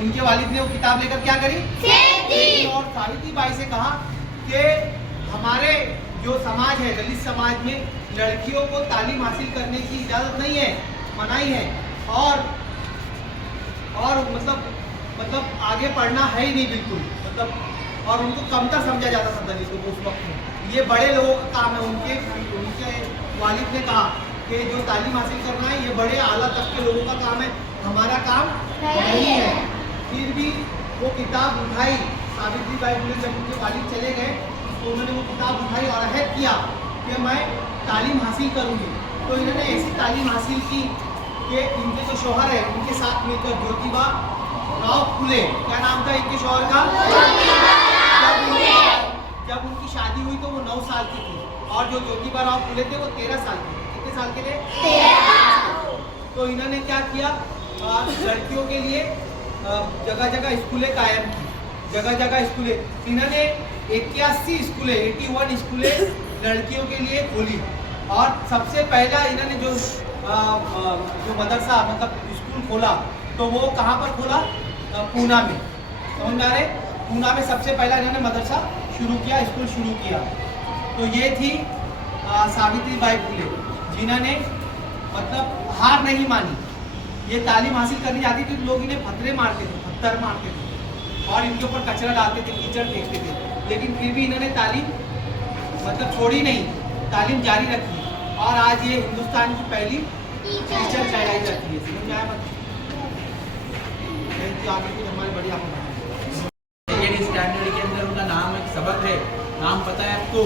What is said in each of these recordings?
उनके वालिद ने वो किताब लेकर क्या करी, और सावित्रीबाई से कहा कि हमारे जो समाज है, दलित समाज में लड़कियों को तालीम हासिल करने की इजाज़त नहीं है, मनाही है, और मतलब आगे पढ़ना है ही नहीं बिल्कुल, मतलब और उनको कमतर समझा जाता था दलितों को उस वक्त में। ये बड़े लोगों का काम है। उनके वालिद ने कहा कि जो तालीम हासिल करना है ये बड़े आला तक के लोगों का काम है, हमारा काम नहीं है। फिर भी वो किताब उठाई, सावित्रीबाई फुले जब उनके वालिद चले गए तो उन्होंने वो किताब उठाई और अहद किया कि मैं तालीम हासिल करूँगी। तो इन्होंने ऐसी तालीम हासिल की कि इनके जो शौहर है उनके साथ मिलकर ज्योतिबा राव फुले, क्या नाम था इनके शौहर का, जब उनकी शादी हुई तो वो 9 साल की थी, और जो ज्योतिबा राव फुले थे वो 13 साल के थे। कितने साल के थे? 13। तो इन्होंने क्या किया, लड़कियों के लिए जगह जगह स्कूलें कायम की, जगह जगह स्कूलें इन्होंने 81 स्कूलें लड़कियों के लिए खोली। और सबसे पहला इन्होंने जो मदरसा मतलब स्कूल खोला तो वो कहाँ पर खोला, पूना में। समझ में आ रहे? पूना में सबसे पहला इन्होंने मदरसा शुरू किया, स्कूल शुरू किया। तो ये थी सावित्रीबाई फुले, जिन्होंने मतलब हार नहीं मानी। ये तालीम हासिल करनी चाहती थी, लोग इन्हें पत्थर मारते थे और इनके ऊपर कचरा डालते थे, कीचड़ फेंकते थे, लेकिन फिर भी इन्होंने तालीम मतलब छोड़ी नहीं, तालीम जारी रखी, और आज ये हिंदुस्तान की पहली टीचर कहलाई जाती है। समझ में आया? आगे कुछ हमारे बढ़िया सेकेंड स्टैंडर्ड के अंदर उनका नाम एक सबक है, नाम पता है आपको?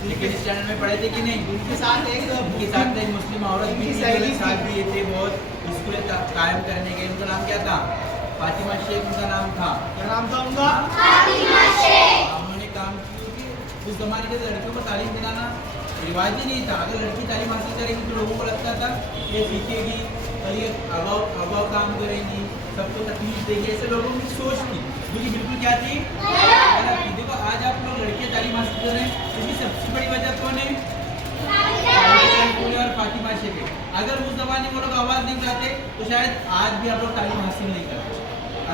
सेकेंड स्टैंडर्ड में पढ़े थे कि नहीं? उनके साथ एक मुस्लिम औरत भी साथ भी थे, बहुत स्कूल कायम करने के। उनका नाम क्या था? फातिमा शेख उनका नाम था। क्या नाम था उनका? फातिमा शेख। उन्होंने काम किया कि उस जमाने के लड़कियों को तालीम दिलाना रिवाज ही नहीं था। अगर लड़की तालीम हासिल करेगी तो लोगों को लगता था ये सीखेगी और ये अगाव काम करेंगी, सबको तकलीफ देगी, ऐसे लोगों की सोच थी, जो कि बिल्कुल क्या थी, गलत थी। देखो आज आप लोग लड़कियां तालीम हासिल कर रहे हैं, इसकी सबसे बड़ी वजह कौन है? और फातिमा शेख है। अगर उस जमाने में लोग आवाज़ नहीं उठाते तो शायद आज भी आप लोग तालीम हासिल नहीं करते।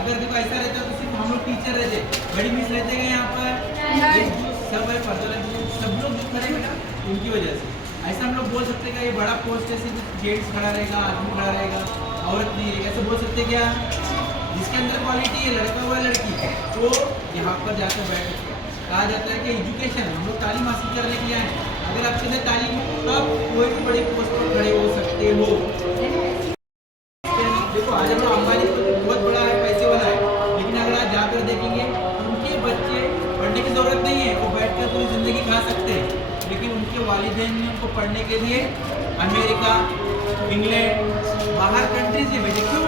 अगर देखो ऐसा रहता तो सिर्फ हम लोग टीचर रहते, बड़ी मिस रहते हैं यहाँ पर, सब है सब लोग जो खड़े हैं उनकी वजह से। ऐसा हम लोग बोल सकते हैं कि ये बड़ा पोस्ट है, सिर्फ जेंट्स खड़ा रहेगा, आदमी खड़ा रहेगा, औरत नहीं रहेगा, ऐसे बोल सकते क्या? जिसके अंदर क्वालिटी है, लड़का हुआ लड़की, वो यहाँ पर जाकर बैठ सकते। कहा जाता है कि एजुकेशन, हम लोग तालीम हासिल करने के लिए आए। अगर आपके अंदर तालीम हो तो आप कोई भी बड़ी पोस्ट पर खड़े हो सकते हो। देखो आज हम लोग अंबानी बहुत बड़ा है, पैसे वाला है, लेकिन अगर आप जाकर देखेंगे उनके बच्चे पढ़ने की जरूरत नहीं है, वो बैठकर पूरी जिंदगी खा सकते हैं, लेकिन उनके वालिदैन ने उनको पढ़ने के लिए अमेरिका, इंग्लैंड, बाहर कंट्री से भेजे। क्यों?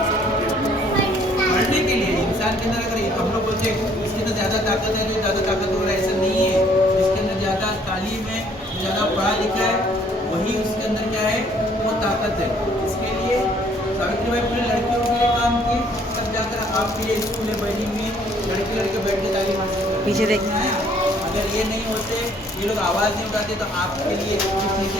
पढ़ने के लिए। इंसान के अंदर अगर हम लोग बोलते हैं इसके अंदर ज़्यादा ताकत है, जो ज़्यादा ताकतवर है, ऐसा नहीं है। जिसके अंदर ज़्यादा तालीम है, ज़्यादा पढ़ा लिखा है, वही उसके अंदर क्या है, वो ताकत है। इसके लिए सावित्रीबाई फुले लड़कियों के लिए काम किए, तब जाकर आपके लिए स्कूलें बनी हुई, लड़के बैठ के तालीम हासिल कर पीछे देखना है। अगर ये नहीं होते, ये लोग आवाज़ नहीं उठाते, तो आपके लिए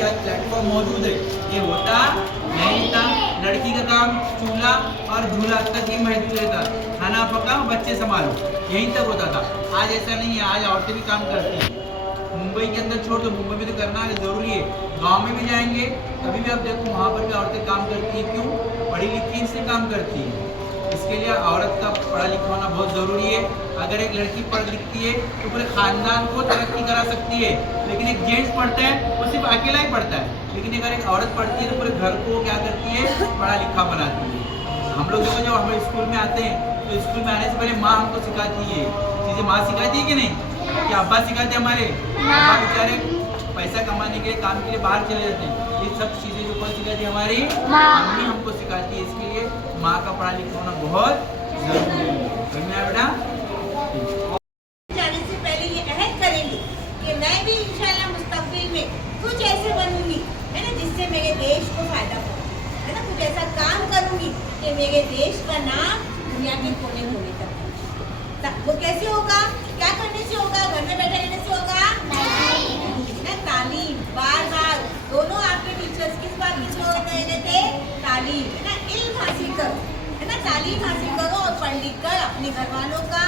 आज प्लेटफॉर्म मौजूद है। ये होता नहीं था। लड़की का काम चूल्हा और झूला तक ही महदूद रहता, खाना पकाओ, बच्चे संभालो, यहीं तक होता था। आज ऐसा नहीं है, आज औरतें भी काम करती हैं। मुंबई के अंदर छोड़ दो, मुंबई में तो करना ज़रूरी है, गांव में भी जाएंगे तभी भी आप देखो वहाँ पर भी औरतें काम करती हैं। क्यों? पढ़ी लिखी से काम करती है। इसके लिए औरत का पढ़ा लिखा होना बहुत ज़रूरी है। अगर एक लड़की पढ़ लिखती है तो पूरे ख़ानदान को तरक्की करा सकती है, लेकिन एक जेंट्स पढ़ता है वो सिर्फ अकेला ही पढ़ता है, लेकिन अगर एक औरत पढ़ती है तो पूरे घर को क्या करती है, पढ़ा लिखा बनाती है। हम लोग देखो जब हम स्कूल में आते हैं तो स्कूल में आने से पहले माँ हमको सिखाती है चीज़ें। माँ सिखाती है कि नहीं? कि अब्बा सिखाते हमारे? अब्बा बेचारे पैसा कमाने के लिए, काम के लिए बाहर चले जाते हैं। ये सब चीज़ें जो कौन सिखाती है? हमारी मम्मी हमको सिखाती है। इसके लिए माँ का पढ़ा लिखा होना बहुत जरूरी है। समझ में आया बेटा? जाने से पहले ये अहद करेंगे कि मैं भी इंशाल्लाह मुस्तकबिल में कुछ ऐसे बनूंगी, है ना, जिससे मेरे देश को फायदा पहुंचे, है ना, कुछ ऐसा काम करूंगी कि मेरे देश का नाम दुनिया के कोने कोने तक पहुंचे। वो कैसे होगा? क्या करने से होगा? घर में बैठे रहने से होगा? ना, तालीम। बार बार दोनों आपके टीचर्स किस बात की जोर दे रहे थे? तालीम, है ना, इल्म हासिल करो, है ना, तालीम हासिल करो। अपने घर वालों का,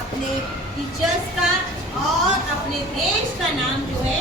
अपने टीचर्स का और अपने देश का नाम जो है